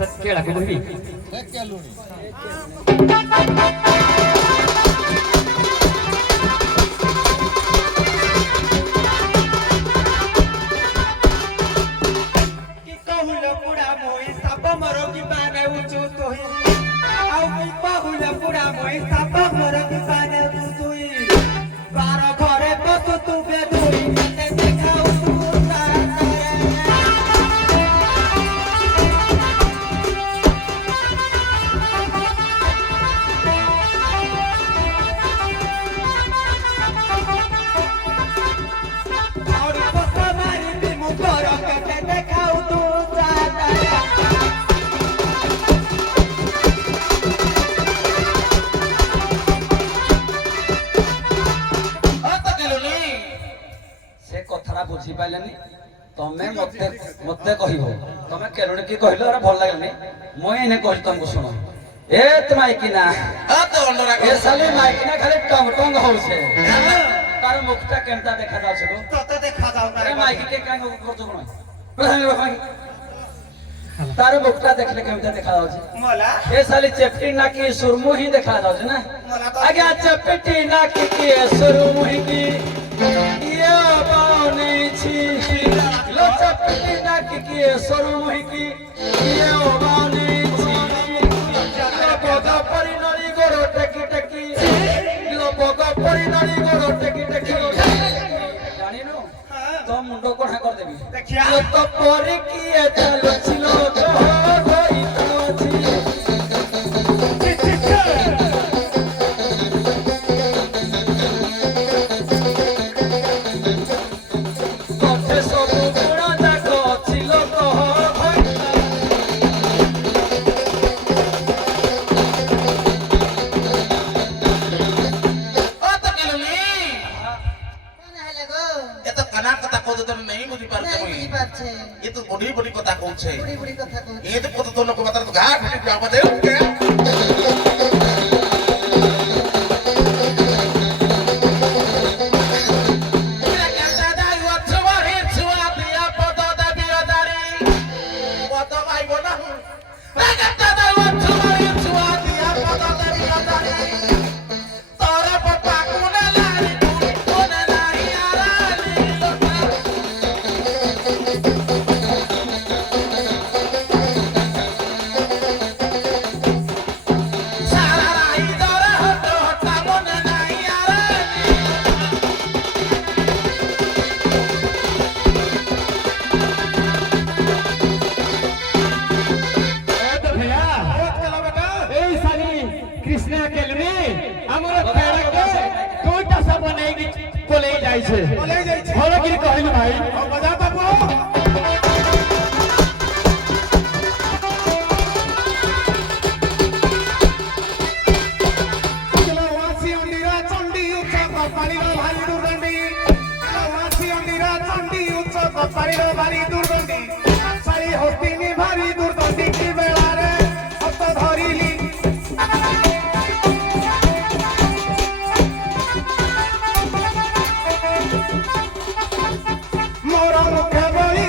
केळा को कहबी कि कहुल पुड़ा मोई सब मरो की पाने उचू तोही आउ की कहुल पुड़ा मोई सब मरो की पाने उचू तोही बार घरे बसु तू बेदुई ते देखाउ तू और पसा मारी भी मुकर के देखाउ तू से कथरा बुझी पाइलेनी तमे मते मते कहिबो तमे केलुनी की कहिलो अरे भल लागलनी মই एने कहि तुमको सुनो ए तुम्हाई की ना तो अंडरा ए साली माइकी ना खाली टंग टंग होउछे तार मुखटा केनता देखा जाउछे गो तते देखा जाऊ अरे माइकी के कांग करतो कोन प्रधान रखाई तार मुखटा देखले केनता देखा जाउछे मला ए साली चेपटी ना की सुरमु ही देखा जाउछे ना आगे चेपटी ना की सुरमु ही की ये बाने छी लो चेपटी ना की सुरमु ही की ये बाने छी लो बोगा परी नरी गोरो टेकी टेकी लो बोगा परी नरी गोरो टेकी टेकी जानी नो तो मुंडो कोठा कर देबी देखिया लो तो परी की चलो छिलो तो होई तो छी तोते सब गुणा जाको छिलो तो होई ओ तो केलुनी কোন হলে গো ये तो कना कथा को तो नहीं बुझी पारते নাই मुई বুঝি পারছে ये তো बड़ी बड़ी कथा कहछे বুড়ি বুড়ি কথা কই ये तो कत तो लोग बता तो घाट फटी जावा दे के कृष्णा केलनी हमर पेड़ के दुईटा सब बनेगी कोले जाई छे कोले जाई छे भलो की कहलु भाई बजा बाबू वासी अंडीरा चंडी उच्च कपाली रो भारी दुर्गंडी वासी अंडीरा चंडी उच्च कपाली रो भारी दुर्गंडी सारी होस्तिनी भारी दुर्गंडी की बेला रे अब तो धरिली मोरा मुखे बड़ी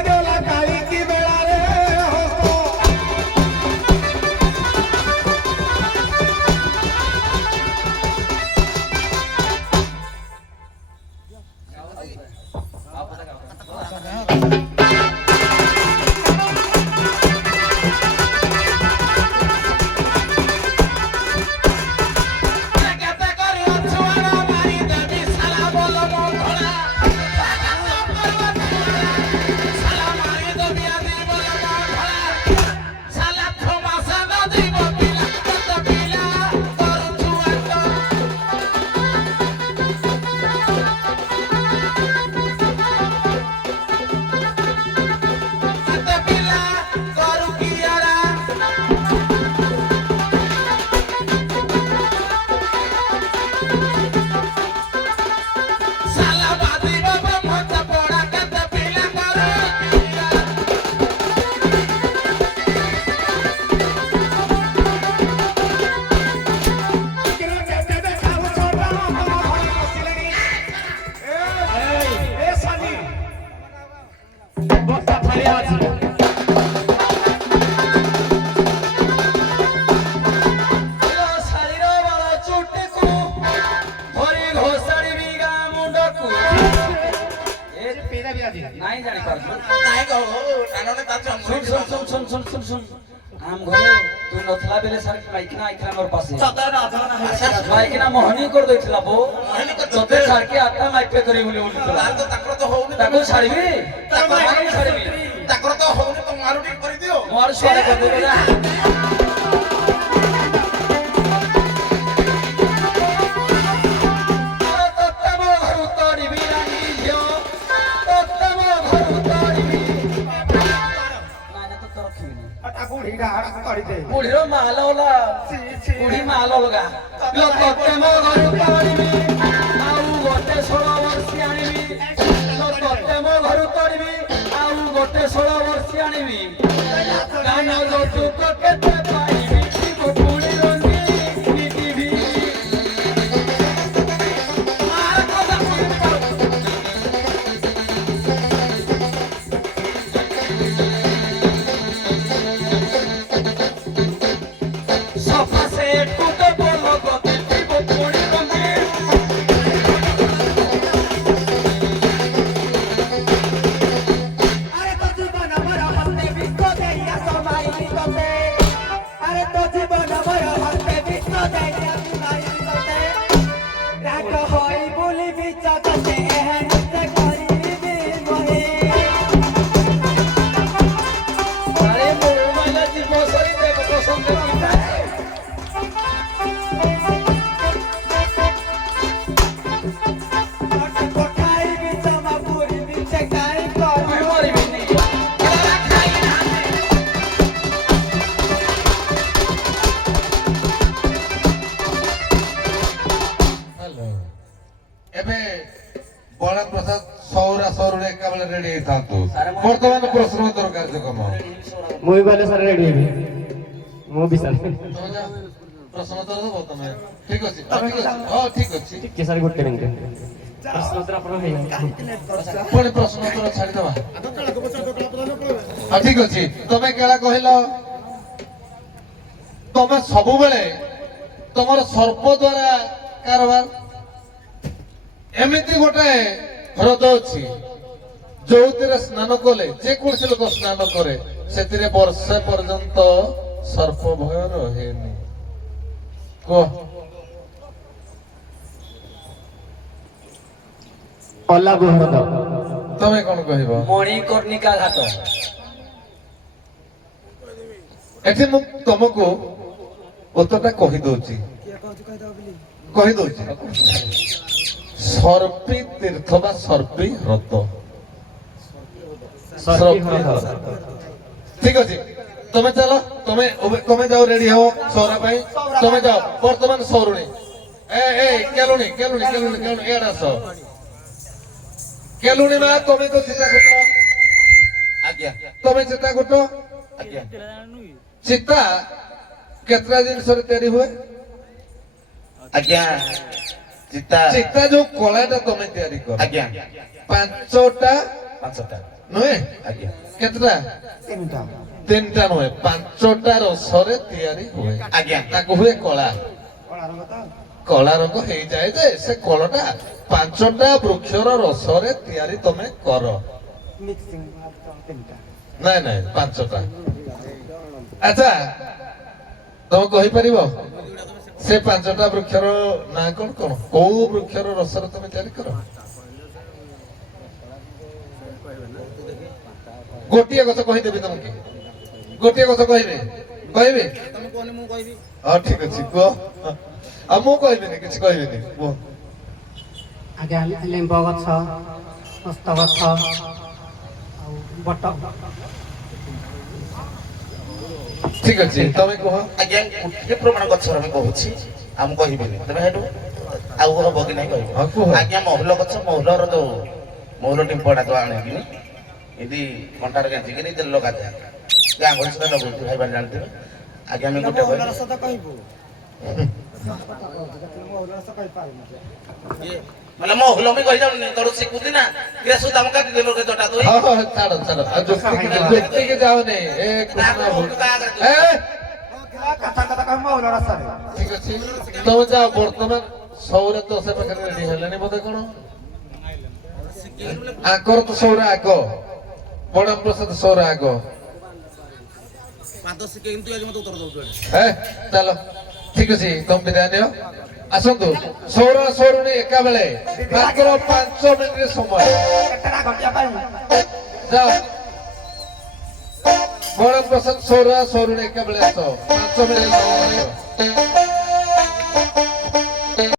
ଶୁଣ ଶୁଣ ଶୁଣ ଶୁଣ ଶୁଣ ଶୁଣ ଶୁଣ ଆମ ଘରେ ତୁ ନଥିଲା ବେଲେ ସାର୍ ମାଇକିନା ଆଇଥିଲା ମୋର ପାଶେ ସଦା ରାଧା ନା ମାଇକିନା ମୋହନି କରି ଦେଇଥିଲା ବୋ ମୋହନି କରି ତତେ ଛାଡକି ଆଟା ମାଇପେ କରି ବୋଲି ବୋଲୁଥିଲା ତାଙ୍କର ତ ହଉନି ତାକୁ ଛାଡିବି ତାକୁ ଛାଡିବି ତାଙ୍କର ତ ହଉନି ତ ମାରୁ ଟିକେ କରିଦିଅ ମୋର ସୁଆରେ କରିଦେବି ନା ବୁଢୀଟା କରିଦେ ବୁଢୀର ମାଲ ଓଲା ବୁଢୀ ମାଲ ଅଲଗା ତତେ ମୋ ଘରୁ ତଳିବି ଆଉ ଗୋଟେ 16 ବର୍ଷି ଆଣିବି ତତେ ମୋ ଘରୁ ତଳିବି ଆଉ ଗୋଟେ 16 ବର୍ଷି ଆଣିବି ଗାନ ଯୌତୁକ କେତେ ପାଇବି ପୁଣି ରଙ୍ଗି ଟିଭି সফা সেট কুটো বলো গতি দিব পুরি রঙে আরে তো জীবন আমার হাতে বিস্ত দেইয়া সমাই দিতে আরে তো জীবন আমার হাতে বিস্ত দেইয়া সমাই দিতে রাগ হই বলি বিচকতে এহেন তে করিবি মহে আরে মোবাইলে জি বসরি দেব পছন্দ কিতা কোঠাই বিচমা পুরি বিচে কাই কর তুই মরিবি নি হ্যালো ଏବେ ବଳରାମ ପ୍ରସାଦ ସୌରା ସୌରରେ ଏକାବେଳେ ରେଡି ହେଇଥାନ୍ତୁ ବର୍ତ୍ତମାନ ପ୍ରଶ୍ନ ଉତ୍ତର କାର୍ଯ୍ୟକ୍ରମ ମୁଁ ବି ଗଲେ ସାର୍ ରେଡି ହେବି ମୁଁ ବି ସାର୍ ତମେ ଯାଅ, ପ୍ରଶ୍ନ ଉତ୍ତର ଦେବ ତମେ ଠିକ ଅଛି ହଁ ଠିକ ଅଛି ଟିକେ ସାର୍ ଗୋଟେ ମିନିଟ୍ ପ୍ରଶ୍ନ ଉତ୍ତର ଆପଣ ହେଇଗଲା ପୁଣି ପ୍ରଶ୍ନ ଉତ୍ତର ଛାଡ଼ିଦେବା ହଁ ଠିକ ଅଛି ତମେ କେଳା କହିଲ ତମେ ସବୁବେଳେ ତମର ସର୍ପ ଦ୍ଵାରା କାରବାର ଏମିତି ଗୋଟେ ହ୍ରଦ ଅଛି ଯୋଉଥିରେ ସ୍ନାନ କଲେ ଯେକୌଣସି ଲୋକ ସ୍ନାନ କରେ ସେଥିରେ ବର୍ଷେ ପର୍ଯ୍ୟନ୍ତ ସର୍ପ ଭୟ ରହେନି କୁହ ଅଲା ଗୁହରଦ ତମେ କଣ କହିବ ମଣିକର୍ଣ୍ଣିକା ଘାଟ ଏଠି ମୁଁ ତମକୁ ଉତ୍ତରଟା କହିଦଉଛି ସର୍ପି ତୀର୍ଥ ବା ସର୍ପି ହ୍ରଦ ঠিক আছে তুমি চলো তুমি যাও রেডি হও সৌরা পাই তুমি যাও বর্তমান সৌরুণী কেলুনি এড় আস কেলুনি মা তুমি তো চিতা করত ଆଜ୍ଞା তুমি চিতা করত ଆଜ୍ଞା চিতা কেতটা জিনিসরে তৈরি হুয়ে ଆଜ୍ଞା ଚିତା চিতা যে কলাটা তুমি তৈরি কর ଆଜ୍ଞା ପାଞ୍ଚଟା ପାଞ୍ଚଟା ନୁହେଁ ଆଜ୍ଞା କେତେଟା ତିନିଟା ନୁହେଁ ପାଞ୍ଚଟା ରସରେ ତିଆରି ହୁଏ ଆଜ୍ଞା ତାକୁ ହୁଏ କଳା କଳା ରଙ୍ଗ ହେଇଯାଏ ଯେ ସେ କଳଟା ପାଞ୍ଚଟା ବୃକ୍ଷର ରସରେ ତିଆରି ତମେ କର ନାଇଁ ପାଞ୍ଚଟା ଆଚ୍ଛା ତମେ କହିପାରିବ ସେ ପାଞ୍ଚଟା ବୃକ୍ଷର ନାଁ କଣ କଣ କୋଉ ବୃକ୍ଷର ରସରେ ତମେ ତିଆରି କର ଗୋଟିଏ କଥା କହିଦେବି ତମକୁ ଗୋଟିଏ କଥା କହିବି ହଁ ଠିକ ଅଛି କୁହ ଆଉ ମୁଁ କହିବିନି କିଛି କହିବିନି କୁହ ଆଜ୍ଞା ଲିମ୍ବ ଗଛ ଓସ୍ତ ଗଛ ଆଉ ବଟ ଠିକ ଅଛି ତମେ କୁହ ଆଜ୍ଞା ଗୋଟିଏ ପ୍ରମାଣ ଗଛର ଆମେ କହୁଛି ଆଉ ମୁଁ କହିବିନି ତମେ ହେଠୁ ଆଉ ହବ କି ନାହିଁ କହିବ ହଁ, କୁହ। ଆଜ୍ଞା ମହୁଲ ଗଛ ମହୁଲର ଯୋଉ ମହୁଲ ଟିମ୍ପଟା ଯୋଉ ଆଣିକିନି ଏମିତି କଣ୍ଟାରେ ଗେଞ୍ଜିକିନି ତେଲ ଲଗାଯାଏ ଗାଙ୍ଗୁଳି ସୁଦ୍ଧା ଲଗଉଛି ଭାଇ ମାନେ ଜାଣିଥିବେ ଆଜ୍ଞା ଆମେ ଗୋଟେ କହିବୁ ମାନେ ମହୁଲ ବି କହିଯାଉନି ତୋର ଶିଖୁଛି ନା କିରେ ସୁଦ୍ଧା ମୁଁ କାଟି ଦେଲ କେ ଜଟା ତୁଇ ହଁ ଛାଡ ଆଉ ଯୁକ୍ତିକି ଯାଉନି ଏ କୃଷ୍ଣ ଠିକ ଅଛି ତମେ ଯାଅ ବର୍ତ୍ତମାନ ସୌର ତ ସେ ପାଖରେ ରେଡି ହେଲେଣି ବୋଧେ କଣ ଆଙ୍କର ତ ସୌର ଆଗ ବଡ ପ୍ରସାଦ ସୌର ଆଗ ପାଦ ଶିଖେଇ କିନ୍ତୁ ଆଜି ମତେ ଉତ୍ତର ଦଉଛୁ ହେ ଚାଲ ଠିକ ଅଛି ତମ ବିଦାୟ ନିଅ ଆସନ୍ତୁ ସୌର ସୌରୁଣୀ ଏକା ବେଳେ ମାତ୍ର 5 ମିନିଟ ସମୟ କେତେଟା ଘଟିବା ପାଇଁ ଯାଅ ବଡ଼ ପ୍ରସାଦ ସୌର ସୌରୁଣୀ ଏକା ବେଳେ ଆସ 5 ମିନିଟ ସମୟ